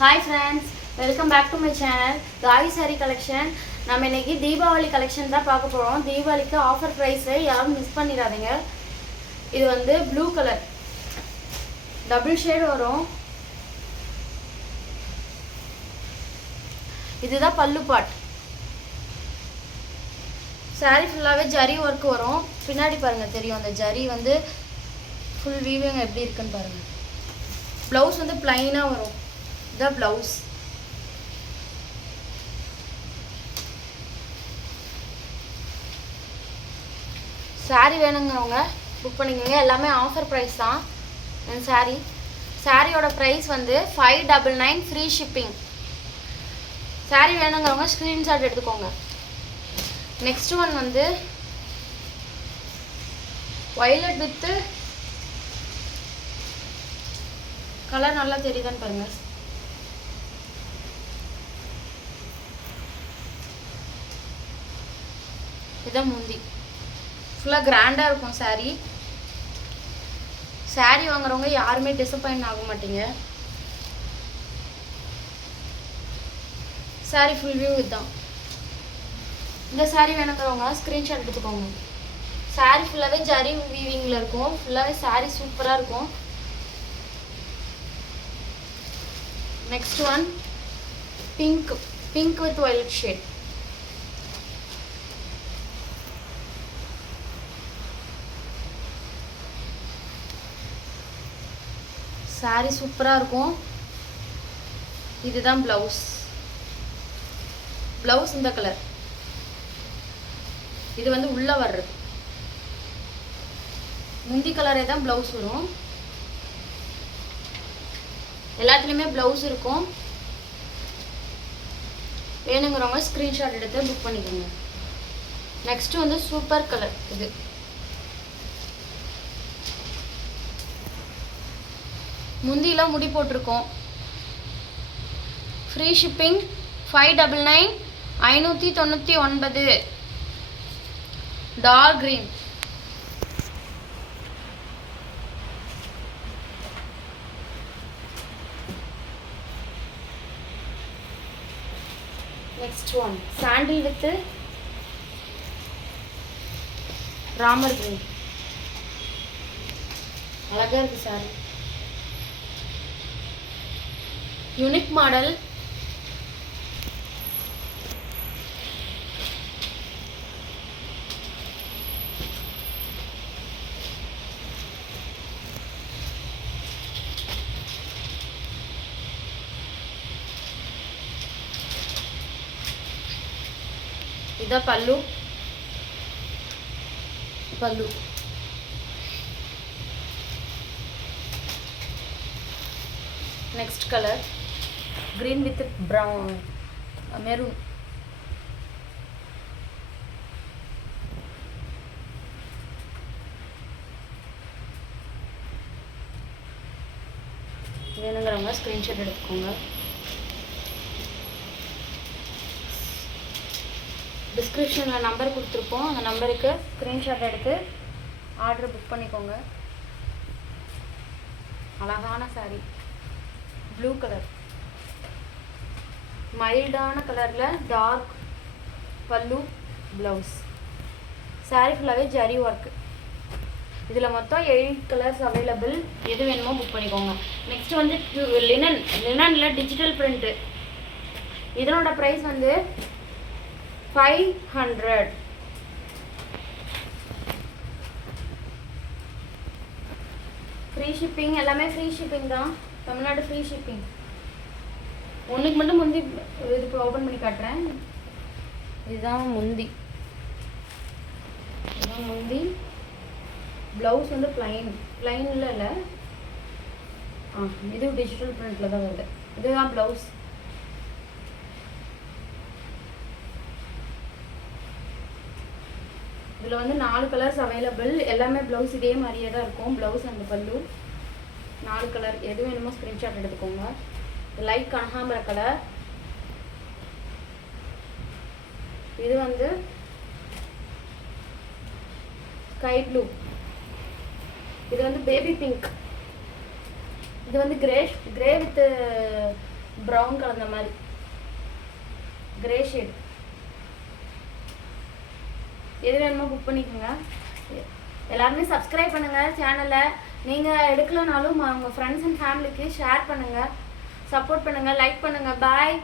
Hi friends, welcome back to my channel காய் sari collection. நம்ம இன்னைக்கு தீபாவளி கலெக்ஷன் தான் பார்க்க போகிறோம். தீபாவளிக்கு ஆஃபர் ப்ரைஸை யாரும் மிஸ் பண்ணிடாதீங்க. இது வந்து ப்ளூ கலர் டபுள் ஷேட் வரும். இதுதான் பல்லு பாட். சாரி ஃபுல்லாகவே ஜரி ஒர்க் வரும். பின்னாடி பாருங்கள் தெரியும், அந்த ஜரி வந்து ஃபுல் வீவிங் எப்படி இருக்குன்னு பாருங்கள். ப்ளவுஸ் வந்து பிளைனாக வரும். இதுதான் ப்ளவுஸ். சாரி வேணுங்கிறவங்க புக் பண்ணிக்கோங்க. எல்லாமே ஆஃபர் ப்ரைஸ் தான். சாரியோட ப்ரைஸ் வந்து 599 ஃப்ரீ ஷிப்பிங். சாரி வேணுங்கிறவங்க ஸ்க்ரீன்ஷாட் எடுத்துக்கோங்க. நெக்ஸ்ட் ஒன் வந்து வயலட் வித்து கலர் நல்லா தெரியுதான்னு பாருங்க. இதுதான் முந்தி. ஃபுல்லாக கிராண்டாக இருக்கும் சாரி. சாரி வாங்குறவங்க யாருமே டிசப்பாயிண்ட் ஆக மாட்டீங்க. சாரி ஃபுல் வியூ இதுதான். இந்த சாரி வேணுங்கிறவங்க ஸ்க்ரீன்ஷாட் எடுத்துக்கோங்க. சாரி ஃபுல்லாகவே ஜரி வீவிங்கில் இருக்கும். ஃபுல்லாகவே சாரி சூப்பராக இருக்கும். Next one pink with violet shade. Sorry சூப்பராக இருக்கும். இதுதான் ப்ளவுஸ். ப்ளவுஸ் இந்த கலர். இது வந்து உள்ள வர்றது. முந்தி கலரே தான் ப்ளவுஸ் வரும். எல்லாத்துலேயுமே ப்ளவுஸ் இருக்கும். வேணுங்கிறவங்க ஸ்க்ரீன்ஷாட் எடுத்து புக் பண்ணிக்கோங்க. நெக்ஸ்ட் வந்து சூப்பர் கலர். இது முந்திலாம் முடி போட்டிருக்கோம். Free shipping 599 599. Dark green. Next one sandal with Ramar green. அழகா இருக்கு சாரி. Unique model. இதான் பல்லு. Next colour green with brown maroon. வேணுங்கிறவங்க ஸ்க்ரீன்ஷாட் எடுத்துக்கோங்க. டிஸ்கிரிப்ஷனில் நம்பர் கொடுத்துருப்போம். அந்த நம்பருக்கு ஸ்க்ரீன்ஷாட் எடுத்து ஆர்டர் புக் பண்ணிக்கோங்க. அழகான சாரி. Blue colour. மைல்டான கலரில் டார்க் பல்லு, ப்ளவுஸ். சாரி ஃபுல்லாகவே ஜரி ஒர்க்கு. இதில் மொத்தம் 8 கலர்ஸ் அவைலபிள். எது வேணுமோ புக் பண்ணிக்கோங்க. நெக்ஸ்ட் வந்து லினனில் டிஜிட்டல் பிரிண்ட்டு. இதனோட ப்ரைஸ் வந்து 500. Free shipping. எல்லாமே ஃப்ரீ ஷிப்பிங் தான். Tamil Nadu free shipping. ஒன்றுக்கு மட்டும் முந்தி இது இப்போ ஓப்பன் பண்ணி காட்டுறேன். இதுதான் முந்தி. ப்ளவுஸ் வந்து பிளைனில் இல்லை. இது டிஜிட்டல் பிரிண்டில் தான் வருது. இதுதான் ப்ளவுஸ். இதில் வந்து 4 கலர்ஸ் அவைலபிள். எல்லாமே ப்ளவுஸ் இதே மாதிரியே தான் இருக்கும். ப்ளவுஸ் அண்ட் பல்லு 4 கலர். எது வேணுமோ ஸ்க்ரீன்ஷாட் எடுத்துக்கோங்க. லைட் கனகாம்பர கலர். இது வந்து ஸ்கை ப்ளூ. இது வந்து பேபி பிங்க். இது வந்து கிரே வித் ப்ரௌன் கலந்த மாதிரி கிரே ஷேட். எது வேணுமோ புக் பண்ணிக்கோங்க. எல்லாருமே சப்ஸ்கிரைப் பண்ணுங்கள் சேனலை. நீங்கள் எடுக்கலனாலும் உங்கள் ஃப்ரெண்ட்ஸ் அண்ட் ஃபேமிலிக்கு ஷேர் பண்ணுங்கள், சப்போர்ட் பண்ணுங்கள், லைக் பண்ணுங்கள். பாய்.